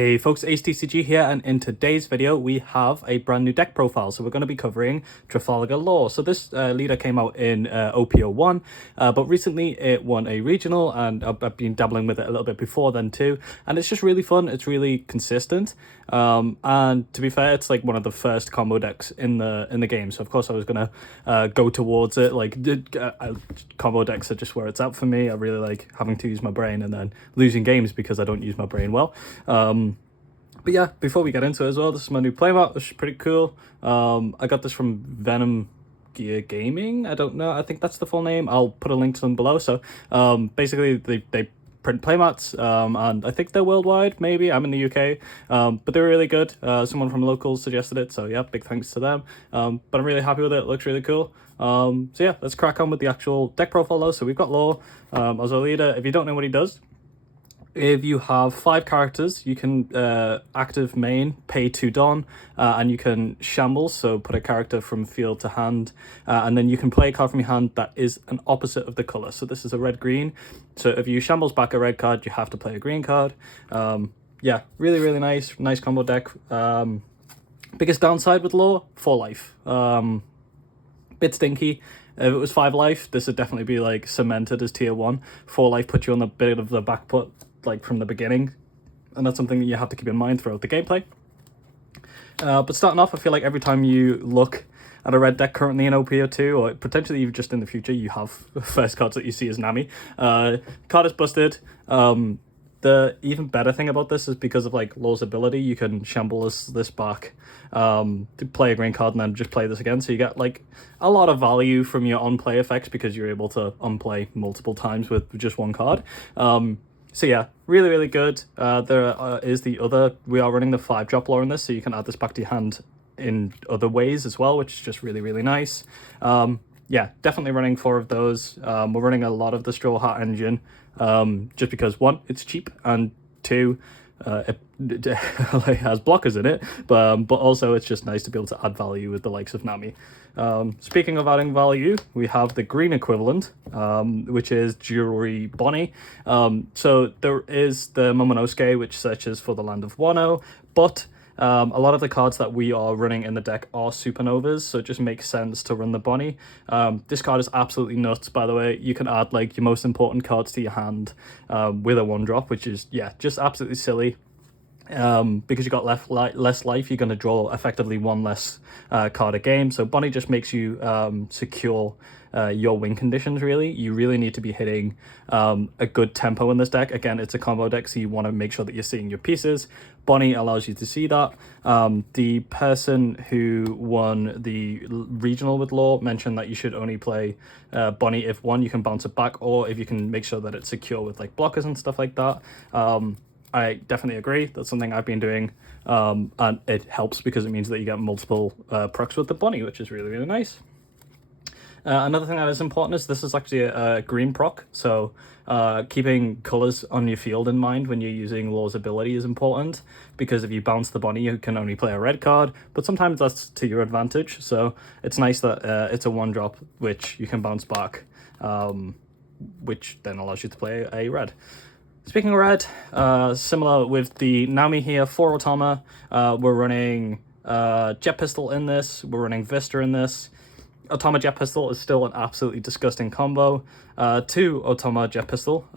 Hey folks, Ace TCG here, and in today's video we have a brand new deck profile. So we're going to be covering Trafalgar Law. So this leader came out in OP01, but recently it won a regional, and I've been dabbling with it a little bit before then too. And it's just really fun. It's really consistent, and to be fair, it's like one of the first combo decks in the game. So of course I was gonna go towards it. Like combo decks are just where it's at for me. I really like having to use my brain and then losing games because I don't use my brain well. But yeah, before we get into it as well, this is my new playmat, which is pretty cool. I got this from Venom Gear Gaming. I don't know. I think that's the full name. I'll put a link to them below. So basically they print playmats, and I think they're worldwide. Maybe I'm in the UK, but they're really good. Someone from locals suggested it, so yeah, big thanks to them. But I'm really happy with it. It looks really cool. So yeah, let's crack on with the actual deck profile though. So we've got Law as our leader. If you don't know what he does, if you have 5 characters, you can active main, pay 2 Don, and you can shamble, so put a character from field to hand, and then you can play a card from your hand that is an opposite of the color. So this is a red-green, so if you shambles back a red card, you have to play a green card. Yeah, really nice combo deck. Biggest downside with Law, 4 life. Bit stinky. If it was 5 life, this would definitely be like cemented as tier 1. 4 life puts you on the bit of the back foot like from the beginning, and that's something that you have to keep in mind throughout the gameplay. But starting off, I feel like every time you look at a red deck currently in OP02, or potentially even just in the future, you have first cards that you see as Nami. Card is busted. The even better thing about this is because of like Law's ability, you can shamble this back to play a green card and then just play this again. So you get like a lot of value from your on-play effects because you're able to on-play multiple times with just one card. So yeah, really good. There is the other, we are running the 5-drop Law in this, so you can add this back to your hand in other ways as well, which is just really nice. Yeah, definitely running 4 of those. We're running a lot of the Straw Hat engine, just because 1, it's cheap, and 2, it has blockers in it, but also it's just nice to be able to add value with the likes of Nami. Speaking of adding value, we have the green equivalent, which is Jewelry Bonnie. So there is the Momonosuke, which searches for the land of Wano, but a lot of the cards that we are running in the deck are supernovas, so it just makes sense to run the Bonnie. This card is absolutely nuts, by the way. You can add like your most important cards to your hand with a 1-drop, which is, yeah, just absolutely silly. Because you got less life, you're going to draw effectively 1 less card a game. So Bonnie just makes you secure your win conditions, really. You really need to be hitting a good tempo in this deck. Again, it's a combo deck, so you want to make sure that you're seeing your pieces. Bonnie allows you to see that. The person who won the regional with Law mentioned that you should only play Bonnie if, 1, you can bounce it back, or if you can make sure that it's secure with like blockers and stuff like that. I definitely agree. That's something I've been doing, and it helps because it means that you get multiple procs with the Bonnie, which is really nice. Another thing that is important is this is actually a green proc, so keeping colors on your field in mind when you're using Law's ability is important, because if you bounce the Bonnie, you can only play a red card, but sometimes that's to your advantage. So it's nice that it's a 1-drop, which you can bounce back, which then allows you to play a red. Speaking of red, similar with the Nami here, 4 Otama. We're running Jet Pistol in this, we're running Vista in this. Otama Jet Pistol is still an absolutely disgusting combo. 2 Otama Jet Pistol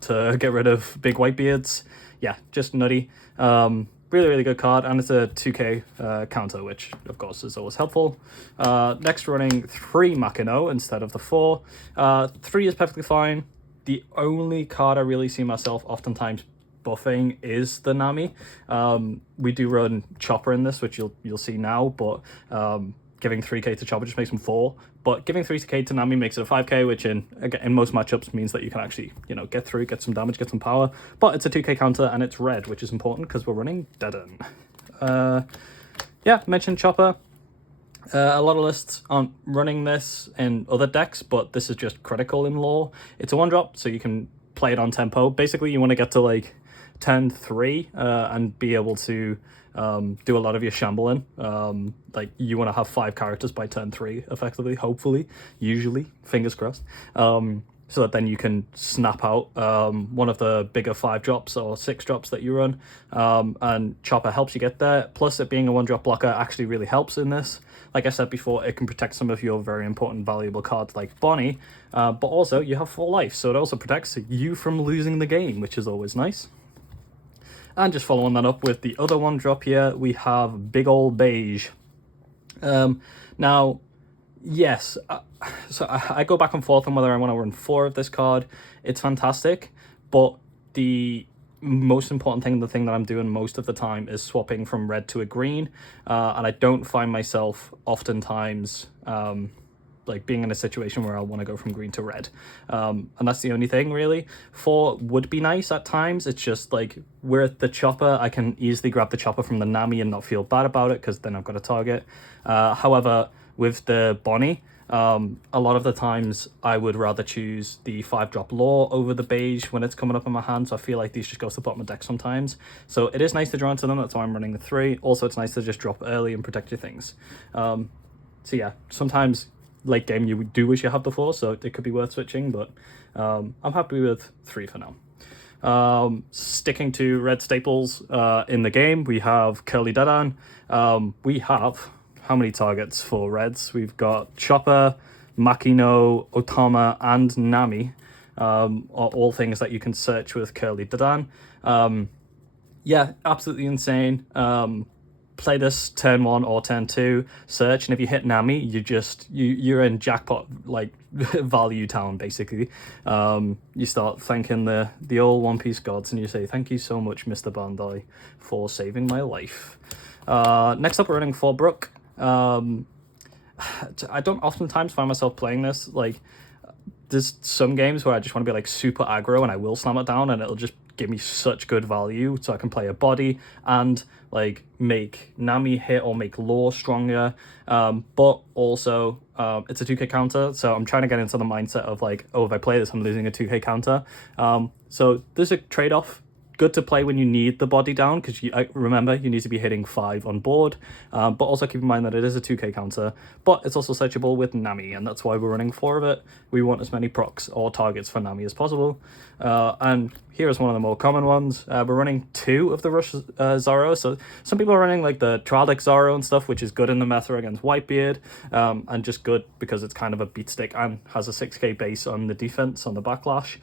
to get rid of big whitebeards. Yeah, just nutty. Really good card, and it's a 2k counter, which of course is always helpful. Next, running 3 Makino instead of the 4. 3 is perfectly fine. The only card I really see myself oftentimes buffing is the Nami. We do run Chopper in this, which you'll see now, but giving 3k to Chopper just makes him 4. But giving 3k to Nami makes it a 5k, which in most matchups means that you can actually, get through, get some damage, get some power. But it's a 2k counter, and it's red, which is important because we're running Deaden. Yeah, mentioned Chopper. A lot of lists aren't running this in other decks, but this is just critical in Law. It's a 1-drop, so you can play it on tempo. Basically, you want to get to like turn 3 and be able to do a lot of your shambling. Like you want to have 5 characters by turn 3, effectively, hopefully, usually, fingers crossed. so that then you can snap out one of the bigger 5 drops or 6 drops that you run, and Chopper helps you get there. Plus, it being a 1-drop blocker actually really helps in this. Like I said before, it can protect some of your very important valuable cards like Bonnie, but also you have full life, so it also protects you from losing the game, which is always nice. And just following that up with the other 1-drop here, we have Big Ol' Beige. Now, yes, so I go back and forth on whether I want to run 4 of this card. It's fantastic, but the most important thing, the thing that I'm doing most of the time, is swapping from red to a green, and I don't find myself oftentimes like being in a situation where I want to go from green to red, and that's the only thing really. 4 would be nice at times. It's just like with the Chopper, I can easily grab the Chopper from the Nami and not feel bad about it because then I've got a target. However, with the Bonnie, a lot of the times I would rather choose the 5-drop Law over the Beige when it's coming up in my hand, so I feel like these just go to the bottom of the deck sometimes. So it is nice to draw into them, that's why I'm running the 3. Also, it's nice to just drop early and protect your things. So yeah, sometimes late game you do wish you had the 4, so it could be worth switching, but I'm happy with 3 for now. Sticking to red staples in the game, we have Curly Deadan. We have how many targets for reds? We've got Chopper, Makino, Otama, and Nami, are all things that you can search with Curly Deadan. Yeah, absolutely insane. Play this turn 1 or turn 2, search, and if you hit Nami, you're in jackpot like value town basically. You start thanking the old One Piece gods, and you say, "Thank you so much, Mr. Bandai, for saving my life." Next up, we're running 4 Brook. I don't oftentimes find myself playing this. Like, there's some games where I just want to be like super aggro and I will slam it down and it'll just give me such good value, so I can play a body and like make Nami hit or make Law stronger, but also it's a 2k counter, so I'm trying to get into the mindset of like, oh, if I play this I'm losing a 2k counter. So there's a trade-off. Good to play when you need the body down, because remember, you need to be hitting 5 on board, but also keep in mind that it is a 2k counter, but it's also searchable with Nami, and that's why we're running 4 of it. We want as many procs or targets for Nami as possible, and here is one of the more common ones. We're running 2 of the Rush Zoro, so some people are running like the Traldic Zoro and stuff, which is good in the meta against Whitebeard, and just good because it's kind of a beat stick and has a 6k base on the defense, on the backlash.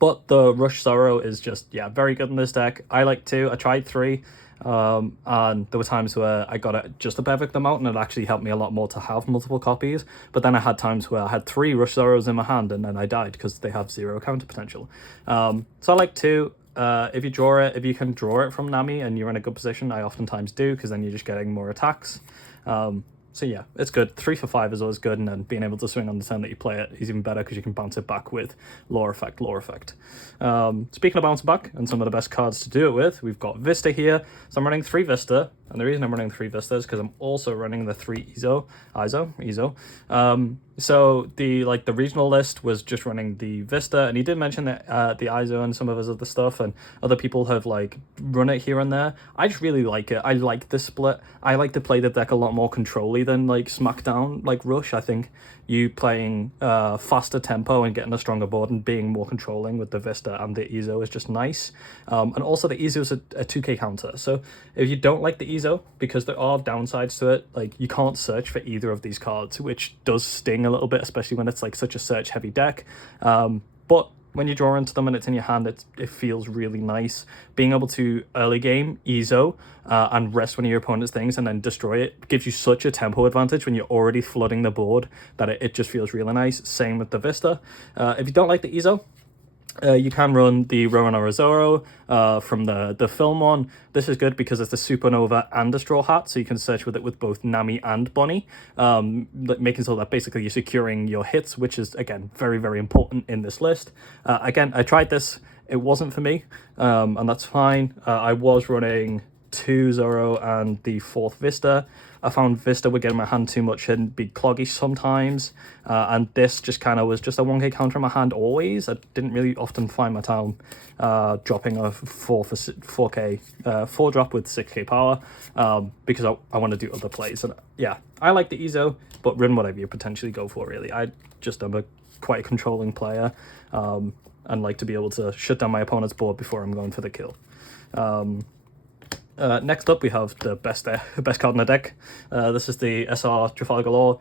But the Rush Zoro is just, yeah, very good in this deck. I like 2. I tried 3, and there were times where I got it just a perfect amount, and it actually helped me a lot more to have multiple copies. But then I had times where I had 3 Rush Zoros in my hand, and then I died because they have 0 counter potential. So I like 2. If you can draw it from Nami and you're in a good position, I oftentimes do, because then you're just getting more attacks. So yeah, it's good. 3 for 5 is always good, and then being able to swing on the turn that you play it is even better because you can bounce it back with Lore Effect. Speaking of bounce back and some of the best cards to do it with, we've got Vista here. So I'm running 3 Vista, and the reason I'm running 3 Vista is because I'm also running the 3 Izo. So the regional list was just running the Vista, and he did mention that the Izo and some of his other stuff, and other people have like run it here and there. I just really like it. I like this split. I like to play the deck a lot more control-y than like Smackdown, like Rush. I think you playing faster tempo and getting a stronger board and being more controlling with the Vista and the Izo is just nice. And also the Izo is a 2k counter, so if you don't like the Izo, because there are downsides to it, like you can't search for either of these cards, which does sting a little bit, especially when it's like such a search heavy deck, but when you draw into them and it's in your hand, it feels really nice. Being able to early game Izo and rest one of your opponent's things and then destroy it gives you such a tempo advantage when you're already flooding the board that it just feels really nice. Same with the Vista. If you don't like the Izo, you can run the Roronoa Zoro from the film one. This is good because it's the Supernova and a Straw Hat, so you can search with it with both Nami and Bonnie, making so that basically you're securing your hits, which is, again, very, very important in this list. Again, I tried this. It wasn't for me, and that's fine. I was running 2 Zoro and the 4th Vista. I found Vista would get in my hand too much and be cloggy sometimes, and this just kind of was just a 1k counter in my hand always. I didn't really often find my time dropping a 4 drop with 6k power, because I want to do other plays. And yeah, I like the Izo, but run whatever you potentially go for, really. I just am a quite a controlling player, and like to be able to shut down my opponent's board before I'm going for the kill. Next up, we have the best card in the deck. This is the SR Trafalgar Law.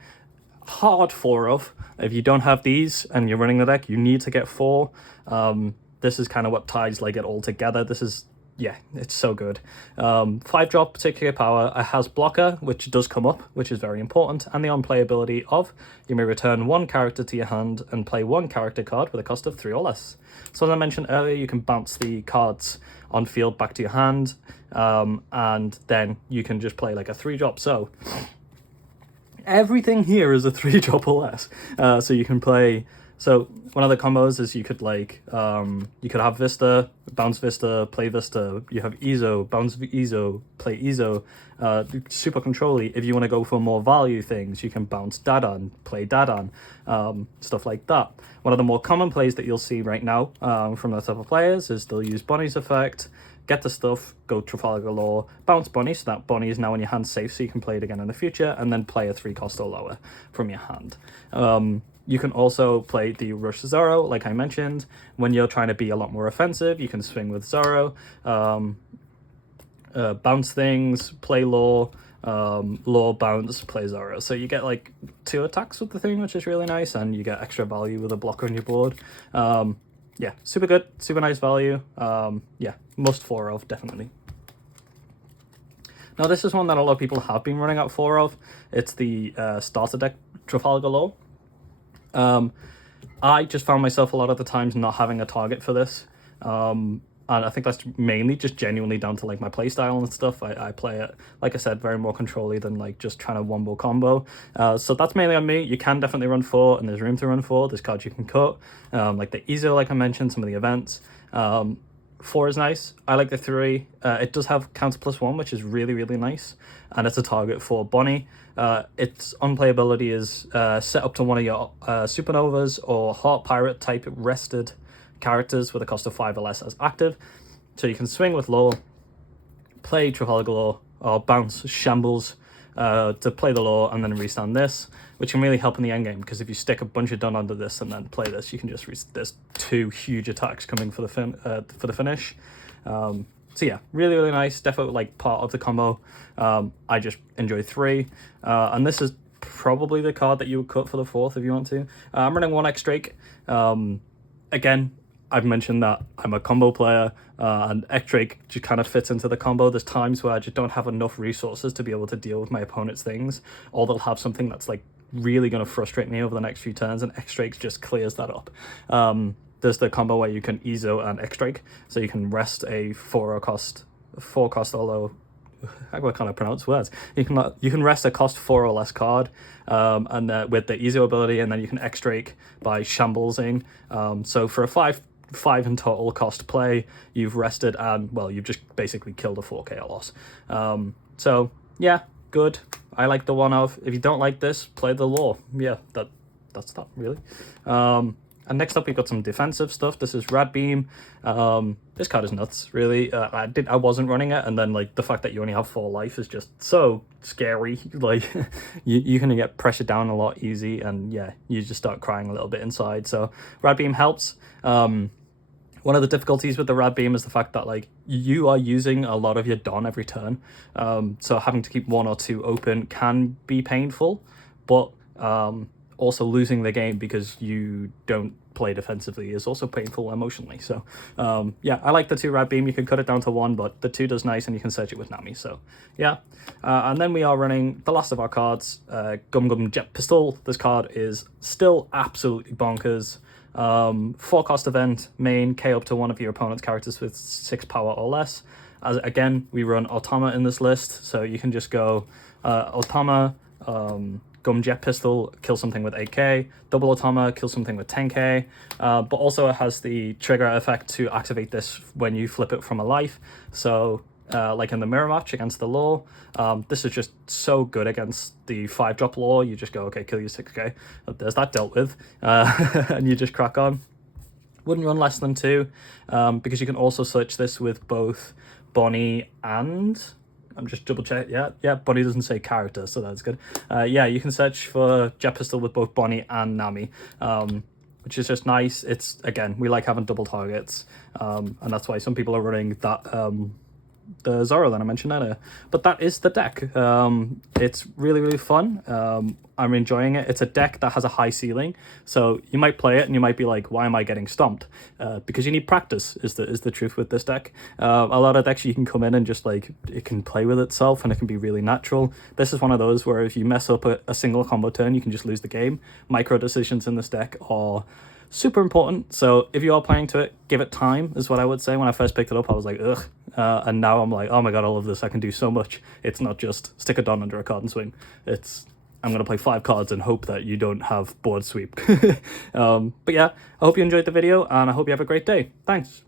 Hard 4 of. If you don't have these and you're running the deck, you need to get 4. This is kind of what ties like it all together. This is, yeah, it's so good. 5-drop, particular power. It has blocker, which does come up, which is very important, and the unplayability of you may return 1 character to your hand and play 1 character card with a cost of 3 or less. So as I mentioned earlier, you can bounce the cards on field back to your hand, and then you can just play like a 3-drop. So everything here is a 3-drop or less. So you can play. So one of the combos is you could like you could have Vista, bounce Vista, play Vista. You have Ezo, bounce Ezo, play Ezo. Super controlly. If you want to go for more value things, you can bounce Dadan, play Dadan, stuff like that. One of the more common plays that you'll see right now from the type of players is they'll use Bonnie's effect, get the stuff, go Trafalgar Law, bounce Bonnie, so that Bonnie is now in your hand safe, so you can play it again in the future, and then play a 3-cost or lower from your hand. You can also play the Rush Zoro, like I mentioned. When you're trying to be a lot more offensive, you can swing with Zoro, bounce things, play Law, Law, bounce, play Zoro. So you get like 2 attacks with the thing, which is really nice, and you get extra value with a blocker on your board. Yeah, super good, super nice value. Yeah, must 4 of, definitely. Now this is one that a lot of people have been running out 4 of. It's the starter deck Trafalgar Law. I just found myself a lot of the times not having a target for this. And I think that's mainly just genuinely down to like my playstyle and stuff. I play it, like I said, very more controlly than like just trying to wombo combo. So that's mainly on me. You can definitely run 4, and there's room to run 4. There's cards you can cut, like the Ezo, like I mentioned, some of the events. 4 is nice. I like the 3. It does have counter +1, which is really, really nice. And it's a target for Bonnie. Its unplayability is set up to one of your Supernovas or Heart Pirate type rested characters with a cost of 5 or less as active. So you can swing with Law, play Trafalgar Law, or bounce Shambles to play the Law, and then restand this, which can really help in the endgame, because if you stick a bunch of done under this and then play this, you can just there's 2 huge attacks coming for the finish. So yeah, really, really nice. Definitely like part of the combo. I just enjoy 3, and this is probably the card that you would cut for the 4th if you want to. I'm running 1 X Drake. Again, I've mentioned that I'm a combo player, and X-Drake just kind of fits into the combo. There's times where I just don't have enough resources to be able to deal with my opponent's things, or they'll have something that's like really going to frustrate me over the next few turns, and X-Drake just clears that up. There's the combo where you can Ezo and X-Drake, so you can rest a 4-cost, although I can't pronounce words. You can rest a cost 4 or less card, and with the Ezo ability, and then you can X-Drake by shamblesing. So for a 5 in total cost play, you've rested, and well, you've just basically killed a 4k loss. So yeah, good. I like the 1 of. If you don't like this, play the Law. Yeah, that's that really. And next up, we've got some defensive stuff. This is Rad Beam. This card is nuts, really. I wasn't running it, and then like the fact that you only have 4 life is just so scary. Like you're gonna get pressured down a lot easy, and yeah, you just start crying a little bit inside. So Rad Beam helps. One of the difficulties with the Rad Beam is the fact that like you are using a lot of your Don every turn. So having to keep 1 or 2 open can be painful, but also losing the game because you don't play defensively is also painful emotionally. So yeah, I like the 2 Rad Beam. You can cut it down to 1, but the 2 does nice, and you can search it with Nami. So yeah, and then we are running the last of our cards, Gum Gum Jet Pistol. This card is still absolutely bonkers. 4-cost event, main, K up to one of your opponent's characters with 6 power or less. As again, we run Otama in this list, so you can just go Otama, Gum Jet Pistol, kill something with 8k, double Otama, kill something with 10k, but also it has the trigger effect to activate this when you flip it from a life. So like in the mirror match against the Law, this is just so good against the 5-drop Law. You just go, okay, kill your 6k, there's that dealt with, and you just crack on. Wouldn't run less than 2, because you can also search this with both Bonnie and... I'm just double check. Yeah, Bonnie doesn't say character, so that's good. Yeah, you can search for Jet Pistol with both Bonnie and Nami. which is just nice. It's, again, we like having double targets, and that's why some people are running that the Zoro that I mentioned earlier. But that is the deck. It's really, really fun. I'm enjoying it. It's a deck that has a high ceiling, so you might play it and you might be like, why am I getting stomped? Because you need practice is the truth with this deck. A lot of decks you can come in and just like, it can play with itself and it can be really natural. This is one of those where if you mess up a single combo turn, you can just lose the game. Micro decisions in this deck are super important. So if you are playing to it, give it time is what I would say. When I first picked it up, I was like, ugh. And now I'm like, oh my god, I love this. I can do so much. It's not just stick a Don under a card and swing. It's, I'm going to play 5 cards and hope that you don't have board sweep. But yeah, I hope you enjoyed the video and I hope you have a great day. Thanks.